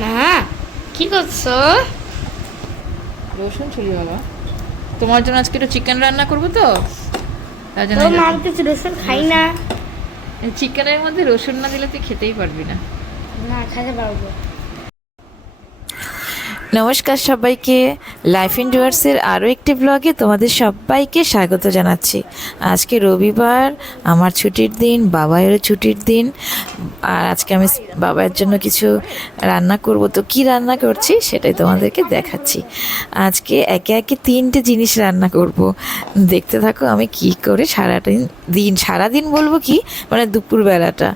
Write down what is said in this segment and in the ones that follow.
মা কি করছো? রসুন ছুরি বাবা, তোমার জন্য আজকে একটু চিকেন রান্না করবো তো তার জন্য তো মা আমি তো রসুন খাই না। চিকেনের মধ্যে রসুন না দিলে তুই খেতেই পারবি না। না খেতে পারবো। নমস্কার সবাইকে, লাইফ ইন ডুয়ার্সের আরও একটি ব্লগে তোমাদের সবাইকে স্বাগত জানাচ্ছি। আজকে রবিবার, আমার ছুটির দিন, বাবায়েরও ছুটির দিন। আর আজকে আমি বাবার জন্য কিছু রান্না করব। তো কি রান্না করছি সেটাই তোমাদেরকে দেখাচ্ছি। আজকে একে একে 3টে জিনিস রান্না করব। দেখতে থাকো আমি কি করে সারাদিন বলবো কি, মানে দুপুরবেলাটা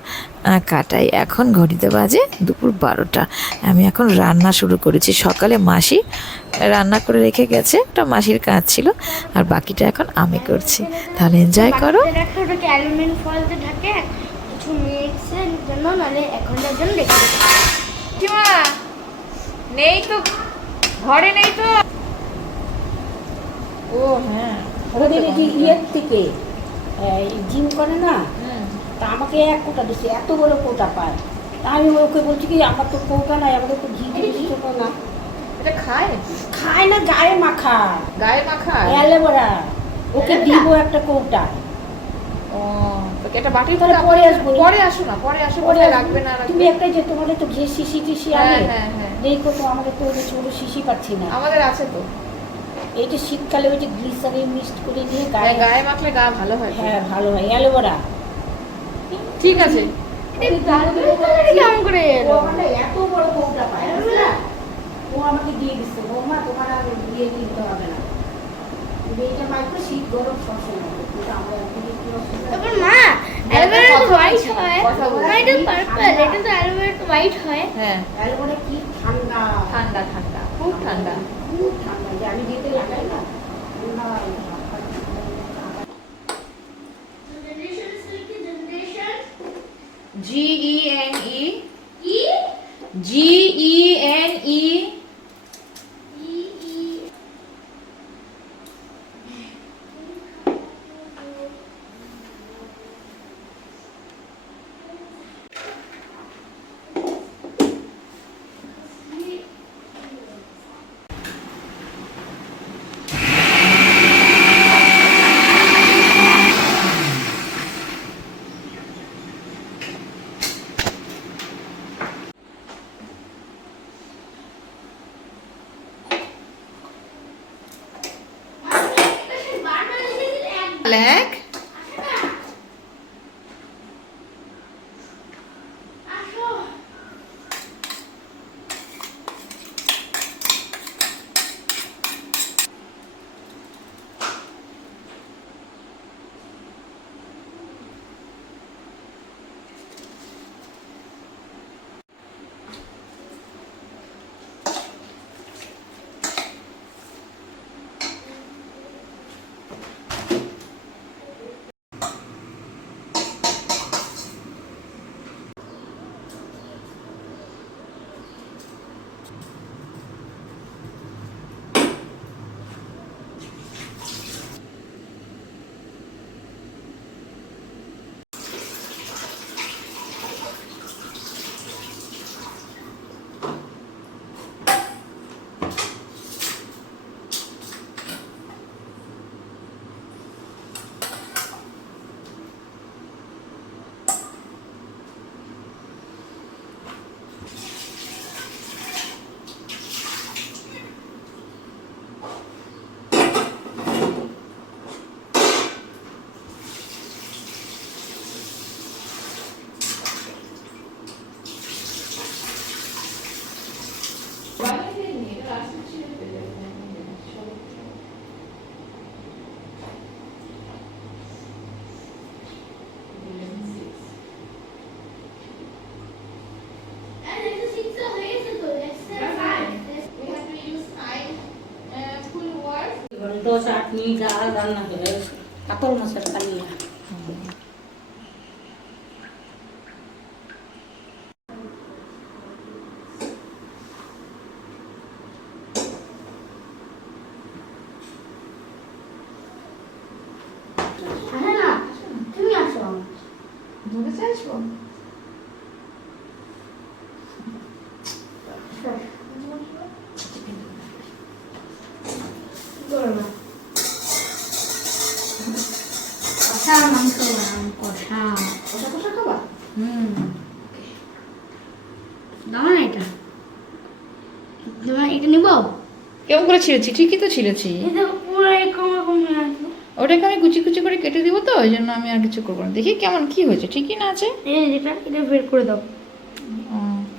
কাটাই। এখন ঘড়িতে বাজে দুপুর 12টা। আমি এখন রান্না শুরু করেছি। সকালে মাসি রান্না করে রেখে গেছে, ওটা মাসির কাজ ছিল, আর বাকিটা এখন আমি করছি। তাহলে এনজয় করো। ওটাকে অ্যালুমিনিয়াম ফয়েলতে ঢাকে কিছু মিনিটসের জন্য, নাহলে 1 ঘন্টার জন্য রেখে দেবো। কিমা নেই তো, ঘরে নেই তো। ও হ্যাঁ, ওদের এই যে ইয়ের থেকে জিম করে না, তা আমাকে 1 কোটা দিচ্ছে, এত বড় কোটা পায়। তা আমি ওকে বলছি কি আমার তো কোটা নাই, আমাকে তো ঘি দিয়ে দিচ্ছ না। এটা খায় নাকি? খায় না, গায়ে মাখা, গায়ে মাখায়? অ্যালোভেরা। ওকে দিব একটা কোটা। ও তোকে একটা বাটি তাহলে পরে আসবো। পরে আসো না, পরে আসো, পরে পরে লাগবে না তুমি একটা যে তোমাদের তো ঘি শিশি টিশি হ্যাঁ আনে, হ্যাঁ হ্যাঁ, দেখো তো আমাদের তো ওই ছোট শিশি পাচ্ছি না। আমাদের আছে তো। এই যে শীতকালে ওই যে গ্লিসারিন মিক্সড করে নিয়ে হ্যাঁ, গায়ে, গায়ে মাখলে গা ভালো হয় তো। হ্যাঁ ভালো হয়, অ্যালোভেরা। ঠিক আছে। কেমন করে ও এলো? আমাকে এত বড় কোটা পায়, বুঝলা? ও আমাকে দিয়ে দিচ্ছে, বৌমা তোমার আর দিয়ে দিতে হবে না, এইটা মাত্র শীত গরম সবসময়। কিন্তু আমরা একদিকে কি অসুবিধা? তারপর মা অ্যালোভেরা তো হোয়াইট হয়, কথা বলছি। না এটা পার্পল, এটা তো অ্যালোভেরা তো হোয়াইট হয়। হ্যাঁ, অ্যালোভেরা কি ঠান্ডা, ঠান্ডা ঠান্ডা, খুব ঠান্ডা। খুব ঠান্ডা, যে আমি যেতে লাগাই না ঠান্ডা। GENE, GENE। লেখ দশ আট মিনিট আর রান্না করে কাতল মাছের কালিয়া। আসে না, তুমি আসো। ধরে চাইছো? মাংস কষা কষা কষা খাবা? দাও না এটা, এটা নিবো। কেমন করে ছিঁড়েছি? ঠিকই তো ছিঁড়েছি। এটা পুরো এরকম এরকম হয়ে আছে। ওটাকে আমি কুচি কুচি করে কেটে দিব, তো ওই জন্য আমি আর কিছু করবো না। দেখি কেমন কি হয়েছে, ঠিকই না আছে। এটা বের করে দাও।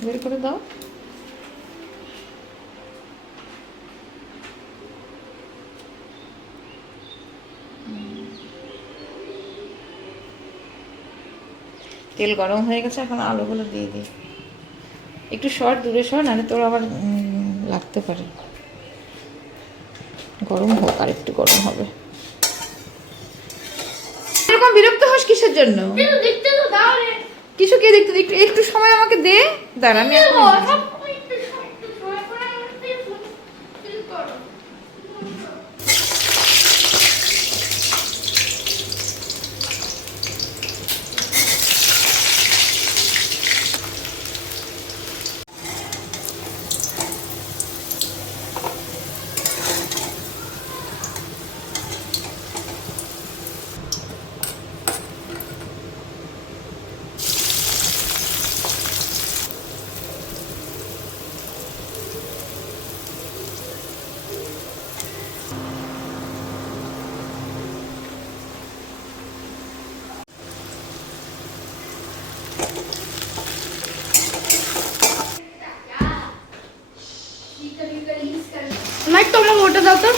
বের করে দাও। তেল গরম হয়ে গেছে, এখন আলুগুলো দিয়ে দিই। একটু সর, দূরে সর, নাহলে তোর আবার লাগতে পারে। গরম হোক, আর একটু গরম হবে। এরকম বিরক্ত হস কিসের জন্য? দেখতে তো দাও রে। কিছু কে দেখতে, একটু একটু সময় আমাকে দে। দাঁড়া, আমি এখন মাই তোমাকে ওটা দাও তো।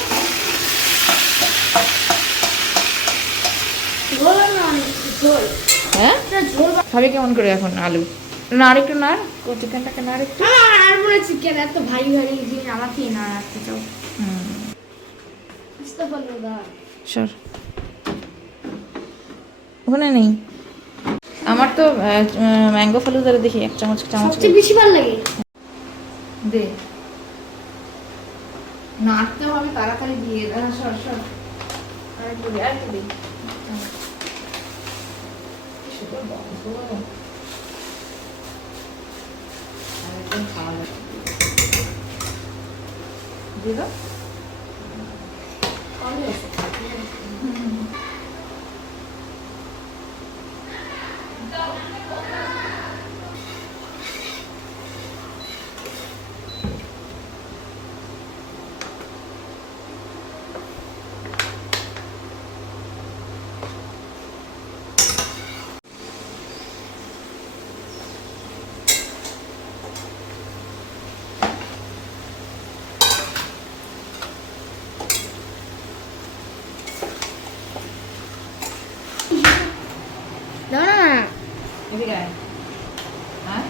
ঝোল না, ঝোল। হ্যাঁ, এটা ঝোল। খাবি কেমন করে এখন আলু? না, আর একটু নাড়, চিকেনটাকে নাড় একটু। আর মনে চিকেন এত ভারী ভারী জিনিস আমাকে না রাখতে চাও। বুঝতে পারলো দাও। সর, ওখানে নেই। আমার তো ম্যাঙ্গো ফালুদারে দেখি এক চামচ সবচেয়ে বেশি ভালো লাগে। দে, নাড়তে হবে তাড়াতাড়ি দিয়ে। সর সর, আর একটু দে, আর একটু দে। কি সুন্দর গন্ধ। আর একদম খাওয়া যাবে। দিয়ে দাও। দাও না। এদিকে আয়। হ্যাঁ,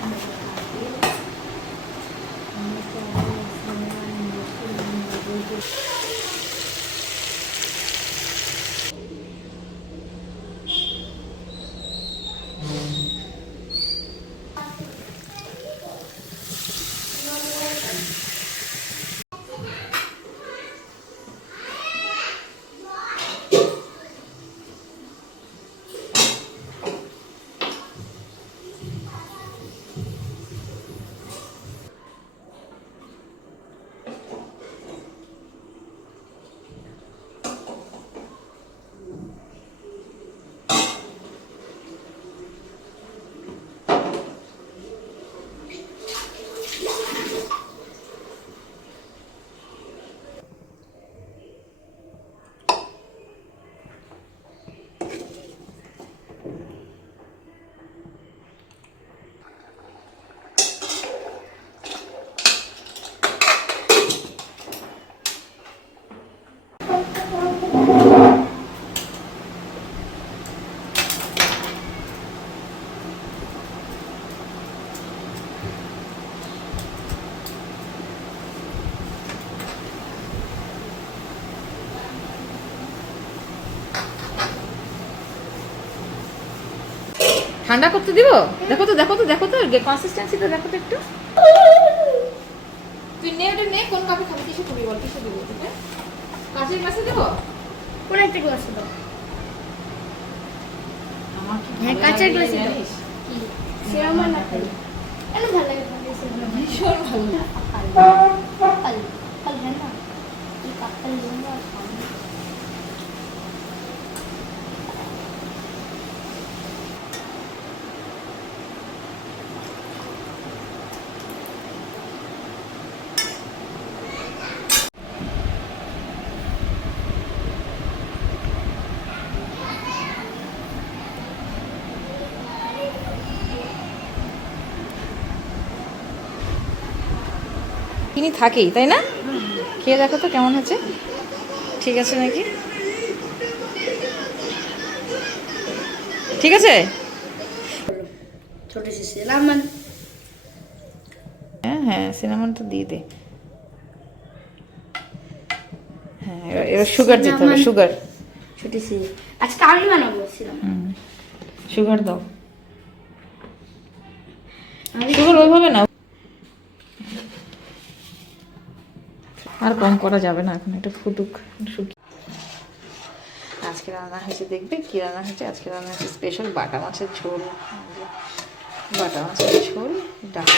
ঠান্ডা করতে দিব। দেখো তো, দেখো তো, দেখো তো কনসিস্টেন্সিটা দেখো তো একটু। তুই নে, ওটা নে। কোন কাপে খাবি? কিসে খাবি বল, কিসে দিব তোকে? কাঁচের গ্লাসে দেবো? কোন একটা গ্লাসে দাও। আমার কি হ্যাঁ, ভালো কাঁচের লাগে গ্লাসে দাও। জানিস? কি সেরকম না খাই। এত ভালো লাগে তোমাকে সেরকম। ভীষণ ভালো লাগে। কাল কাল है ना ये काकल लूंगा চিনি থাকেই, তাই না? খেয়ে দেখো তো কেমন হচ্ছে, ঠিক আছে নাকি? ঠিক আছে। ছোট শিশি লামান। হ্যাঁ হ্যাঁ, সিনামন তো দিয়ে দে। হ্যাঁ, এবার সুগার দিতে হবে, সুগার। ছোট শিশি আজকে আমি বানাবো সিনামন। সুগার দাও। সুগার ওইভাবে না, আর কম করা যাবে না এখন, একটু ফুটুক। আজকে রান্না হয়েছে, দেখবে কি রান্না হয়েছে। আজকে রান্না হয়েছে স্পেশাল বাটা মাছের ঝোল। বাটা মাছের ঝোল, ডাল।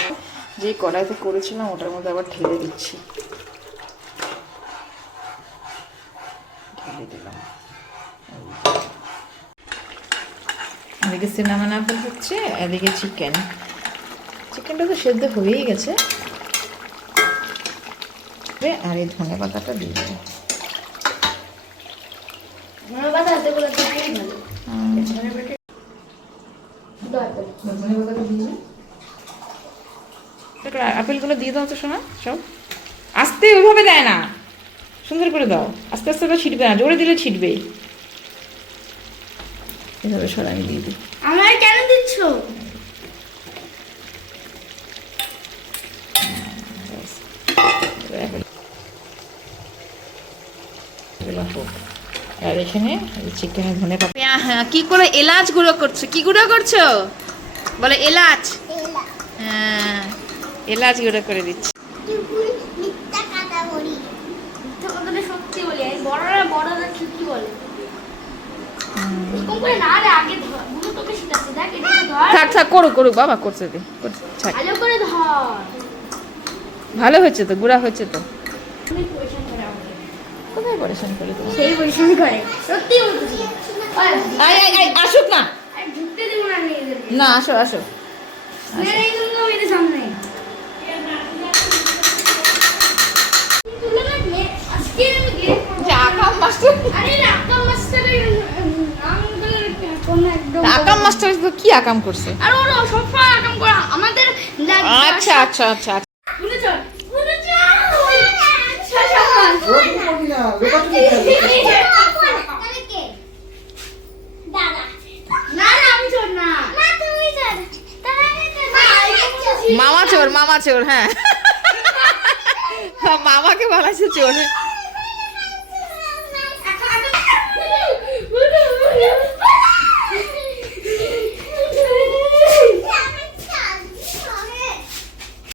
যে কড়াইতে করেছিলাম ওটার মধ্যে আবার ঢেলে দিচ্ছি, ঢেলে দিলাম। এদিকে সিনামন আপেল হচ্ছে, এদিকে চিকেন। চিকেনটা তো সেদ্ধ হয়েই গেছে। আর এই ধনে পাতাটা দিয়ে দেবো। ধন্যবাদ হাতে করে দিতেই ভালো। আপেলগুলো দিয়ে দাও তো শোনা, সব আস্তে, ওইভাবে দেয় না, সুন্দর করে দাও। আস্তে আস্তে তো ছিটবে না, জোরে দিলে ছিটবে। এভাবে সরাই দিয়ে দিই। আমার কেন দিচ্ছ? আর এখানে চিকেনের ধনে পাতা। হ্যাঁ, কি করে এলাচ গুঁড়ো করছো? কি গুঁড়ো করছো বলে? এলাচ। হ্যাঁ, এলাচ গুঁড়ো করে দিচ্ছি। সত্যি বলি, বড়রা ঠিকই বলে। এরকম করে না রে, আগে ধর, গুলো তোকে শিখাচ্ছে, দেখ এটা ধর। থাক থাক, করুক করুক বাবা, করছে দে, থাক। ভালো করে ধর। ভালো হয়েছে তো, গুঁড়া হয়েছে তো। অনেক পরিশ্রম করে আমাকে। কোথায় পরেশান করে তোমার? সেই পরিশ্রম করে, সত্যি বলতেছি। আয় আয় আয়, আসুক না। আর ঢুকতে দেবো না মেয়েদের। না, আসো আসো। মেরে তুমি মেয়েদের সামনে। তুলে রাখলে আজকে আমি গেট করব। আকাম মাস্টার, আরে আকাম মাস্টারের নাম বলে কোন একদম। আকাম মাস্টার তো কি আকাম করছে? আর ওরা সব সময় আকাম করে আমাদের আচ্ছা আচ্ছা আচ্ছা। ভুলে চল, ভুলে চল। শাশামান দাদা, না না আমি চল না, না তুমি চল। মামা চোর, মামা চোর। হ্যাঁ, মামাকে বলাছে চোর।